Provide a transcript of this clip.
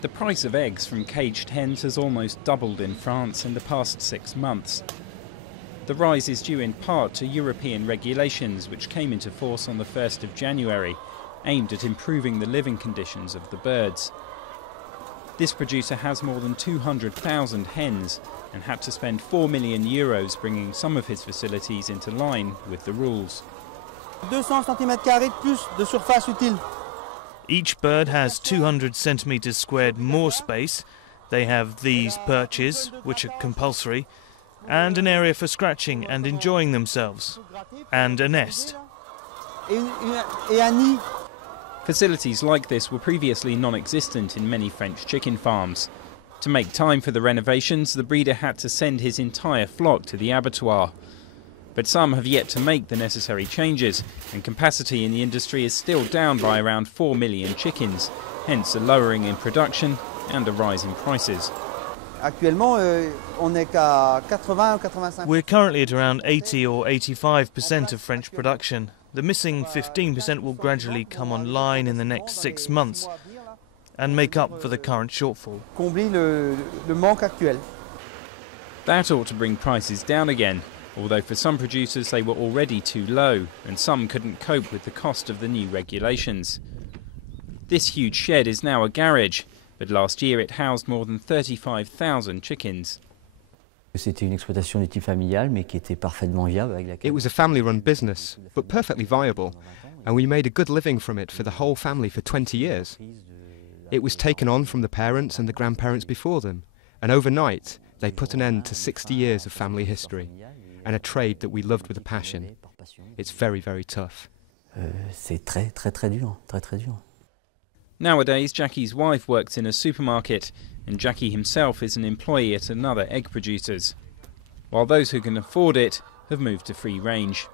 The price of eggs from caged hens has almost doubled in France in the past 6 months. The rise is due in part to European regulations which came into force on the 1st of January, aimed at improving the living conditions of the birds. This producer has more than 200,000 hens and had to spend €4 million bringing some of his facilities into line with the rules. 200 cm² plus de surface utile. Each bird has 200 centimetres squared more space. They have these perches, which are compulsory, and an area for scratching and enjoying themselves, and a nest. Facilities like this were previously non-existent in many French chicken farms. To make time for the renovations, the breeder had to send his entire flock to the abattoir. But some have yet to make the necessary changes, and capacity in the industry is still down by around 4 million chickens, hence a lowering in production and a rise in prices. We're currently at around 80 or 85% of French production. The missing 15% will gradually come online in the next 6 months and make up for the current shortfall. That ought to bring prices down again, although for some producers they were already too low and some couldn't cope with the cost of the new regulations. This huge shed is now a garage, but last year it housed more than 35,000 chickens. It was a family-run business, but perfectly viable, and we made a good living from it for the whole family for 20 years. It was taken on from the parents and the grandparents before them, and overnight they put an end to 60 years of family history, and a trade that we loved with a passion. It's very, very tough. Nowadays, Jackie's wife works in a supermarket, and Jackie himself is an employee at another egg producer's, while those who can afford it have moved to free range.